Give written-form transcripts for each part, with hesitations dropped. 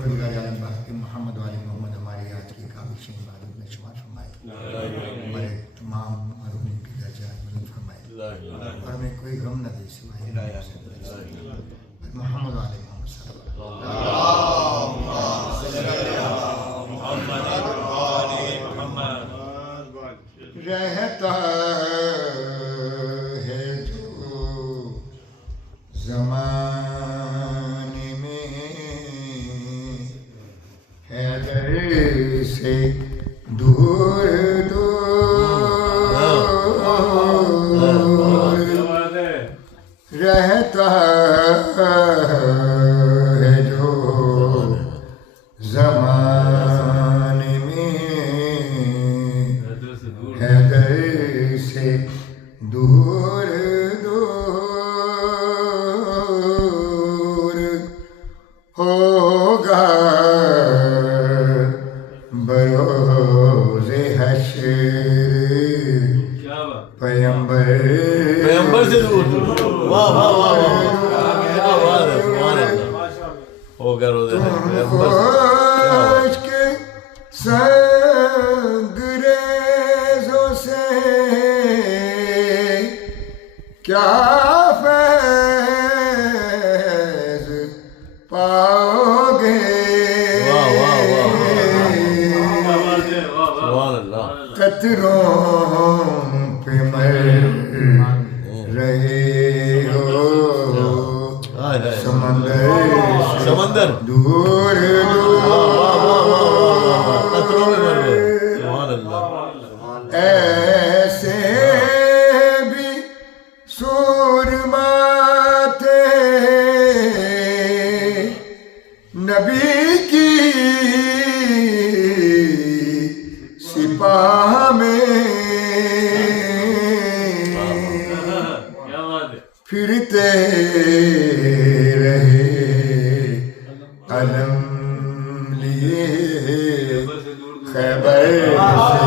परवरदिगार आलम पाक के मोहम्मद वाले मोहम्मद हमारी आज की काबिश इबादत में शुमार फरमाए, हमारे तमाम मरहूमिन की दर्जात बुलंद फरमाए और हमें कोई गम न दे सिवाय मोहम्मद वाले मोहम्मद रहता है जो ज़माने में हैदर से दूर दूर रहता है जो ज़माने में हैदर से दूर दूर होगा बरोज़े हश्र पैगंबर से दूर वाह वाह वाह वाह क्या बात है सुभान अल्लाह होगा रोज़े के संगरेज़ों से क्या फैज़ पाओगे सुभान अल्लाह कतरों पे मर रहे हो समंदर दूर कतरों में मर गए सुभान अल्लाह ऐसे भी सूरमा थे नबी की सिपाह में फिरते रहे अलम लिए खैबर से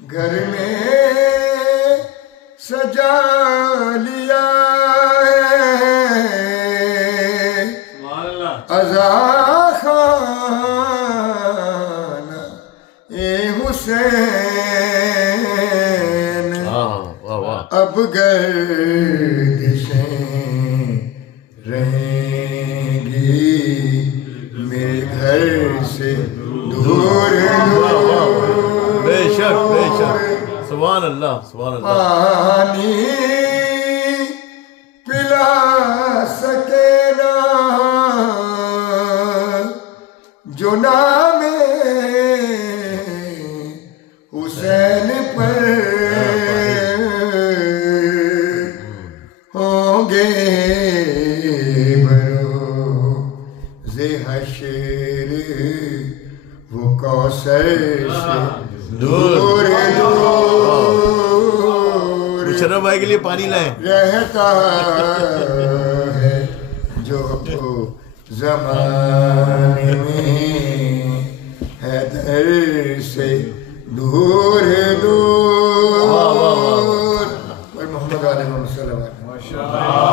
घर में सजा लिया है अज़ा खाना ए हुसैन अब गर्दिशें रहेंगी मेरे घर से दूर बेशक बेशक सुभान अल्लाह पानी पिला सके ना जो नाम हुसैन पर होंगे बरोज़े हश्र वो कौसर से दूर दूर शरफ भाई के लिए पानी लाए रहता है जो ज़माने में हैदर से दूर दूर मोहम्मद वाले मोहम्मद सल्लल्लाहु अलैहि वसल्लम।